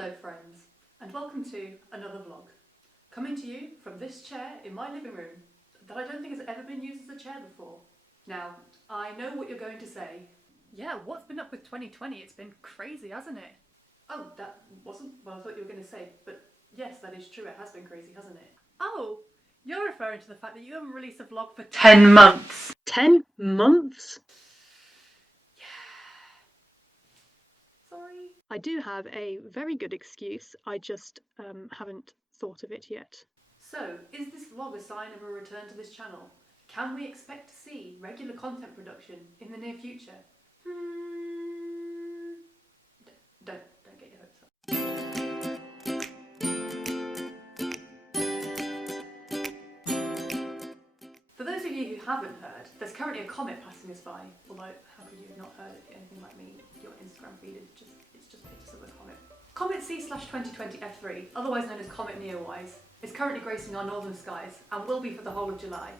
Hello friends, and welcome to another vlog. Coming to you from this chair in my living room that I don't think has ever been used as a chair before. Now, I know what you're going to say. Yeah, what's been up with 2020? It's been crazy, hasn't it? Oh, that wasn't what I thought you were going to say, but yes, that is true, it has been crazy, hasn't it? Oh, you're referring to the fact that you haven't released a vlog for 10 months. 10 months? Sorry. I do have a very good excuse, I just haven't thought of it yet. So, is this vlog a sign of a return to this channel? Can we expect to see regular content production in the near future? Don't get your hopes up. For those of you who haven't heard, there's currently a comet passing us by. Although, how could you have not heard if you're anything like me? Your Instagram feed is just pictures of a comet. Comet C/2020 F3, otherwise known as Comet Neowise, is currently gracing our northern skies and will be for the whole of July.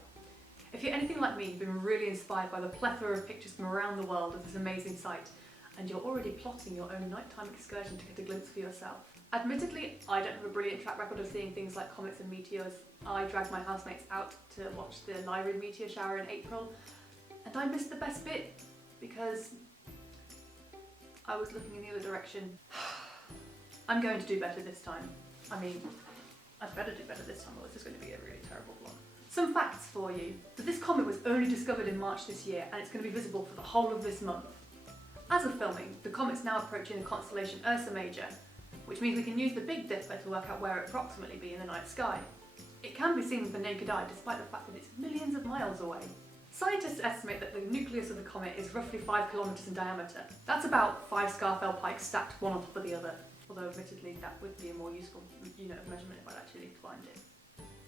If you're anything like me, you've been really inspired by the plethora of pictures from around the world of this amazing sight, and you're already plotting your own nighttime excursion to get a glimpse for yourself. Admittedly, I don't have a brilliant track record of seeing things like comets and meteors. I dragged my housemates out to watch the Lyran meteor shower in April, and I missed the best bit because I was looking in the other direction. I'm going to do better this time. I mean, I'd better do better this time, or this is going to be a really terrible vlog. Some facts for you. So this comet was only discovered in March this year, and it's going to be visible for the whole of this month. As of filming, the comet's now approaching the constellation Ursa Major, which means we can use the Big Dipper to work out where it approximately be in the night sky. It can be seen with the naked eye despite the fact that it's millions of miles away. Scientists estimate that the nucleus of the comet is roughly 5 kilometres in diameter. That's about 5 Scafell pikes stacked one on top of the other, although admittedly that would be a more useful unit of measurement if I'd actually need to find it.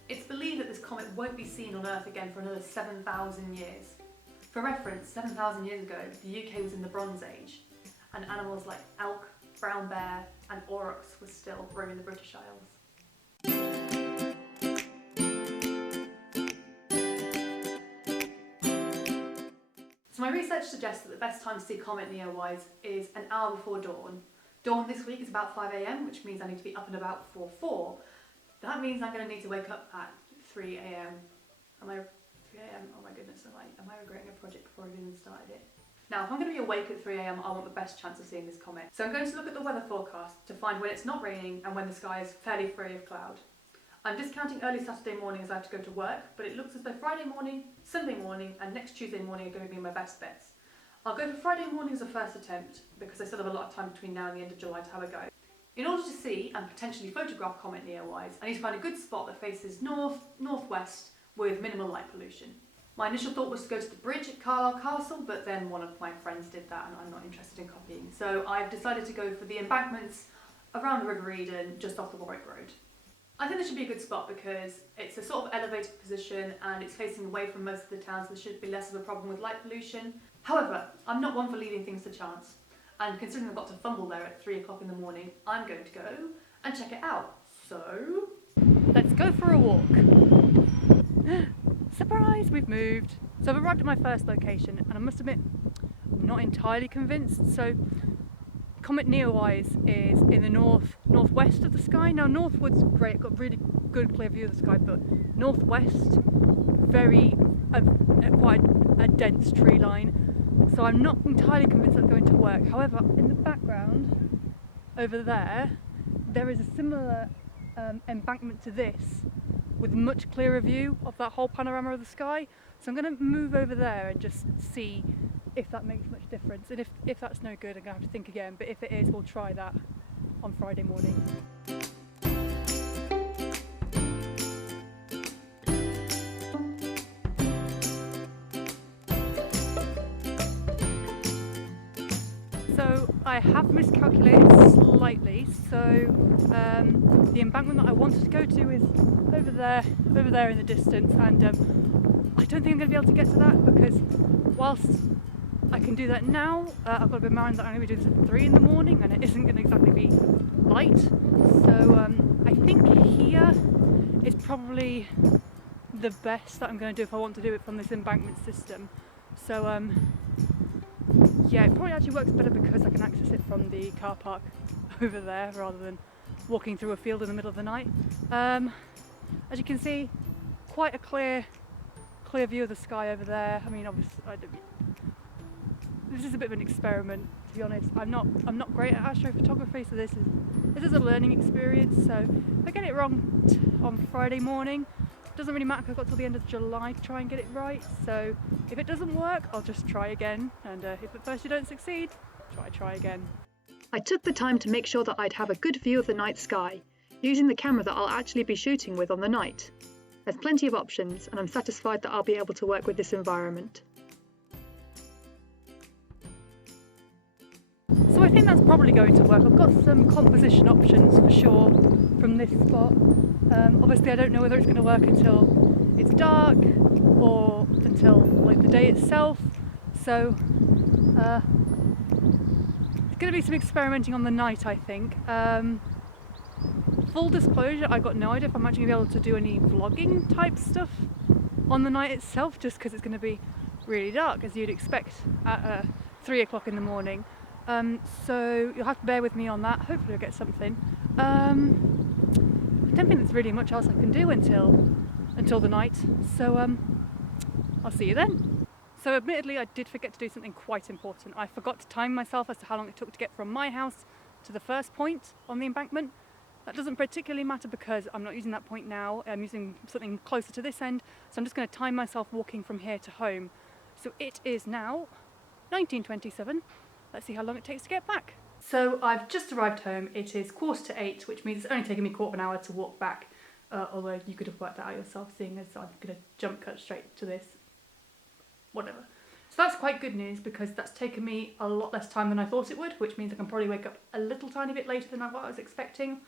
It's believed that this comet won't be seen on Earth again for another 7,000 years. For reference, 7,000 years ago, the UK was in the Bronze Age, and animals like elk, brown bear and aurochs were still roaming the British Isles. So my research suggests that the best time to see Comet Neowise is an hour before dawn. Dawn this week is about 5 AM, which means I need to be up and about before 4. That means I'm going to need to wake up at 3 AM. Am I 3 AM? Oh my goodness, am I regretting a project before I've even started it? Now, if I'm going to be awake at 3 AM, I want the best chance of seeing this comet. So I'm going to look at the weather forecast to find when it's not raining and when the sky is fairly free of cloud. I'm discounting early Saturday morning as I have to go to work, but it looks as though Friday morning, Sunday morning and next Tuesday morning are going to be my best bets. I'll go for Friday morning as a first attempt because I still have a lot of time between now and the end of July to have a go. In order to see and potentially photograph Comet Neowise, I need to find a good spot that faces north-northwest with minimal light pollution. My initial thought was to go to the bridge at Carlisle Castle, but then one of my friends did that and I'm not interested in copying. So I've decided to go for the embankments around the River Eden, just off the Warwick Road. I think this should be a good spot because it's a sort of elevated position and it's facing away from most of the town, so there should be less of a problem with light pollution. However, I'm not one for leaving things to chance, and considering I've got to fumble there at 3 o'clock in the morning, I'm going to go and check it out. So, let's go for a walk. Surprise, we've moved. So I've arrived at my first location and I must admit, I'm not entirely convinced. So Comet Neowise is in the northwest of the sky. Now northward's great, got a really good clear view of the sky, but northwest, quite a dense tree line. So I'm not entirely convinced that's going to work. However, in the background, over there is a similar embankment to this, with a much clearer view of that whole panorama of the sky. So I'm going to move over there and just see if that makes much difference. And if that's no good, I'm going to have to think again. But if it is, we'll try that on Friday morning. So I have miscalculated slightly, so the embankment that I wanted to go to is over there in the distance, and I don't think I'm going to be able to get to that because whilst I can do that now, I've got to be in mind that I'm going to be doing this at 3 in the morning and it isn't going to exactly be light, so I think here is probably the best that I'm going to do if I want to do it from this embankment system. So yeah, it probably actually works better because I can access it from the car park over there rather than walking through a field in the middle of the night. As you can see, quite a clear view of the sky over there. I mean, obviously, this is a bit of an experiment, to be honest. I'm not great at astrophotography, so this is a learning experience. So if I get it wrong on Friday morning, it doesn't really matter. I've got till the end of July to try and get it right. So if it doesn't work, I'll just try again. And if at first you don't succeed, try again. I took the time to make sure that I'd have a good view of the night sky, using the camera that I'll actually be shooting with on the night. There's plenty of options, and I'm satisfied that I'll be able to work with this environment. So I think that's probably going to work. I've got some composition options for sure from this spot. Obviously I don't know whether it's going to work until it's dark or until like the day itself. So it's going to be some experimenting on the night, I think. Full disclosure, I've got no idea if I'm actually going to be able to do any vlogging type stuff on the night itself, just because it's going to be really dark, as you'd expect at 3 o'clock in the morning. So you'll have to bear with me on that. Hopefully I'll get something. I don't think there's really much else I can do until the night. So I'll see you then. So admittedly, I did forget to do something quite important. I forgot to time myself as to how long it took to get from my house to the first point on the embankment. That doesn't particularly matter because I'm not using that point now. I'm using something closer to this end. So I'm just going to time myself walking from here to home. So it is now 19:27. Let's see how long it takes to get back. So I've just arrived home. It is 7:45, which means it's only taken me a quarter of an hour to walk back. Although you could have worked that out yourself, seeing as I'm going to jump cut straight to this. Whatever. So that's quite good news because that's taken me a lot less time than I thought it would, which means I can probably wake up a little tiny bit later than what I was expecting.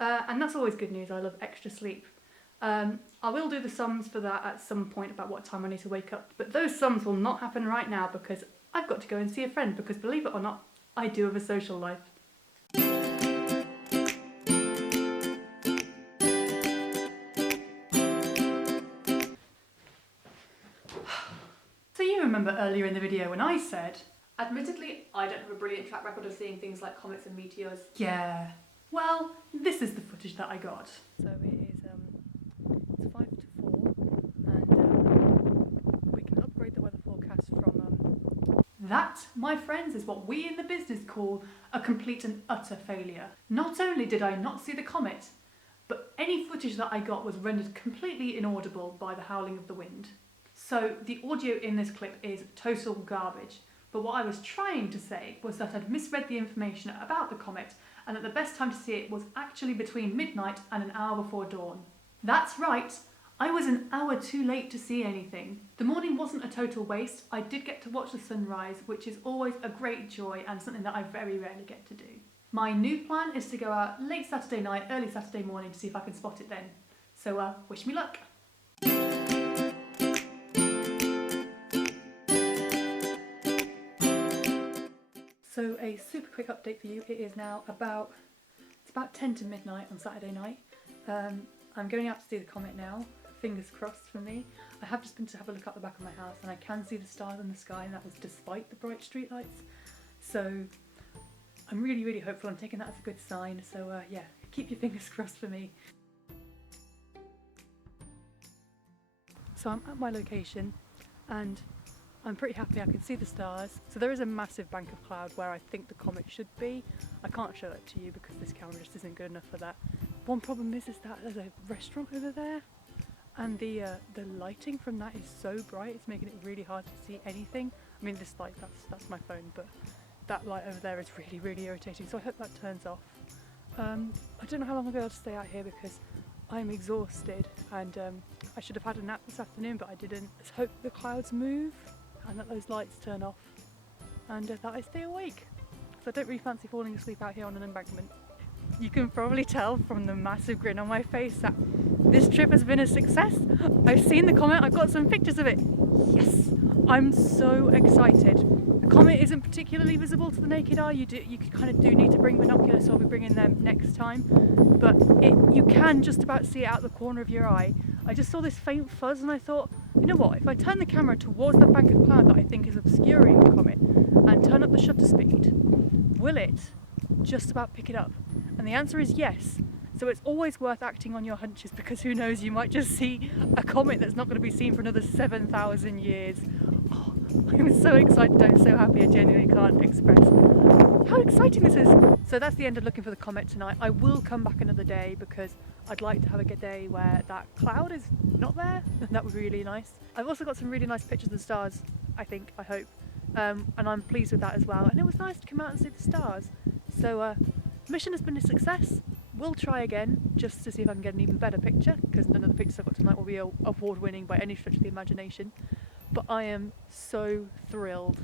And that's always good news. I love extra sleep. I will do the sums for that at some point about what time I need to wake up, but those sums will not happen right now because I've got to go and see a friend because, believe it or not, I do have a social life. So you remember earlier in the video when I said, Admittedly, I don't have a brilliant track record of seeing things like comets and meteors. yeah, well, this is the footage that I got. So it is, it's 5 to 4, and we can upgrade the weather forecast from, That, my friends, is what we in the business call a complete and utter failure. Not only did I not see the comet, but any footage that I got was rendered completely inaudible by the howling of the wind. So the audio in this clip is total garbage. But what I was trying to say was that I'd misread the information about the comet and that the best time to see it was actually between midnight and an hour before dawn. That's right, I was an hour too late to see anything. The morning wasn't a total waste. I did get to watch the sunrise, which is always a great joy and something that I very rarely get to do. My new plan is to go out late Saturday night, early Saturday morning to see if I can spot it then. So wish me luck. So a super quick update for you. It is now about 10 to midnight on Saturday night. I'm going out to see the comet now. Fingers crossed for me. I have just been to have a look out the back of my house and I can see the stars in the sky, and that was despite the bright street lights. So I'm really, really hopeful. I'm taking that as a good sign. So yeah, keep your fingers crossed for me. So I'm at my location and I'm pretty happy. I can see the stars. So there is a massive bank of cloud where I think the comet should be. I can't show that to you because this camera just isn't good enough for that. One problem is that there's a restaurant over there, and the lighting from that is so bright it's making it really hard to see anything. I mean, this light, that's my phone, but that light over there is really, really irritating. So I hope that turns off. I don't know how long I'll be able to stay out here because I'm exhausted, and I should have had a nap this afternoon, but I didn't. Let's hope the clouds move and that those lights turn off, and that I stay awake, because I don't really fancy falling asleep out here on an embankment. You can probably tell from the massive grin on my face that this trip has been a success. I've seen the comet, I've got some pictures of it. Yes, I'm so excited. The comet isn't particularly visible to the naked eye. You kind of do need to bring binoculars, so I'll be bringing them next time. But you can just about see it out the corner of your eye. I just saw this faint fuzz and I thought, you know what, if I turn the camera towards that bank of cloud that I think is obscuring the comet and turn up the shutter speed, will it just about pick it up? And the answer is yes. So it's always worth acting on your hunches, because who knows, you might just see a comet that's not going to be seen for another 7,000 years. Oh, I'm so excited, I'm so happy, I genuinely can't express how exciting this is. So that's the end of looking for the comet tonight. I will come back another day because I'd like to have a good day where that cloud is not there. That would be really nice. I've also got some really nice pictures of the stars, I hope. And I'm pleased with that as well. And it was nice to come out and see the stars. So mission has been a success. We'll try again just to see if I can get an even better picture, because none of the pictures I've got tonight will be award-winning by any stretch of the imagination. But I am so thrilled.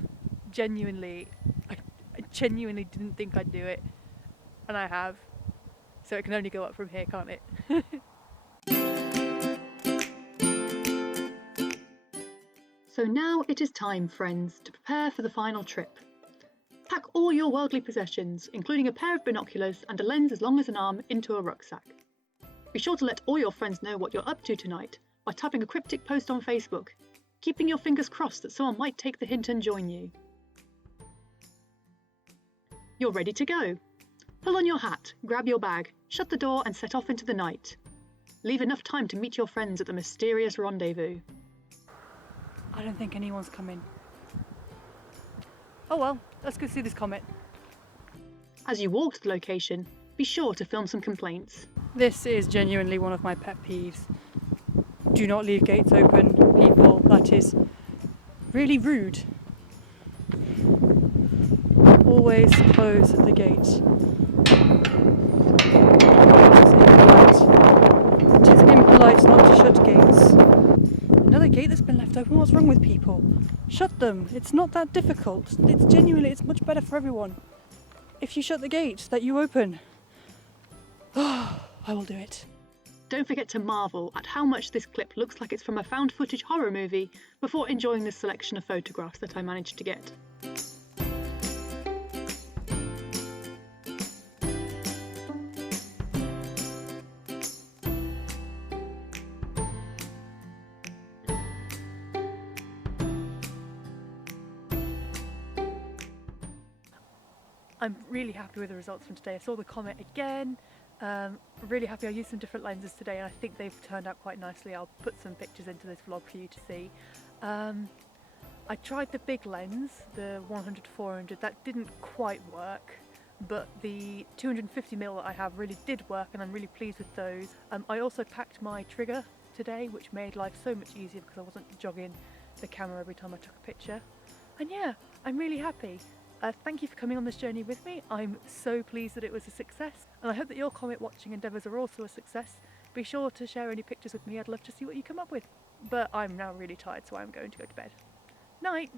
Genuinely, I genuinely didn't think I'd do it, and I have. So it can only go up from here, can't it? So now it is time, friends, to prepare for the final trip. Pack all your worldly possessions, including a pair of binoculars and a lens as long as an arm, into a rucksack. Be sure to let all your friends know what you're up to tonight by typing a cryptic post on Facebook, keeping your fingers crossed that someone might take the hint and join you. You're ready to go. Pull on your hat, grab your bag, shut the door and set off into the night. Leave enough time to meet your friends at the mysterious rendezvous. I don't think anyone's coming. Oh well, let's go see this comet. As you walk to the location, be sure to film some complaints. This is genuinely one of my pet peeves. Do not leave gates open, people. That is really rude. Always close the gate. It is impolite not to shut gates. Another gate that's been left open. What's wrong with people? Shut them. It's not that difficult. It's much better for everyone if you shut the gate that you open. Oh, I will do it. Don't forget to marvel at how much this clip looks like it's from a found footage horror movie before enjoying this selection of photographs that I managed to get. I'm really happy with the results from today. I saw the comet again. Really happy. I used some different lenses today and I think they've turned out quite nicely. I'll put some pictures into this vlog for you to see. I tried the big lens, the 100-400, that didn't quite work, but the 250mm that I have really did work and I'm really pleased with those. I also packed my trigger today, which made life so much easier because I wasn't jogging the camera every time I took a picture. And yeah, I'm really happy. Thank you for coming on this journey with me. I'm so pleased that it was a success, and I hope that your comet watching endeavours are also a success. Be sure to share any pictures with me. I'd love to see what you come up with. But I'm now really tired, so I'm going to go to bed. Night!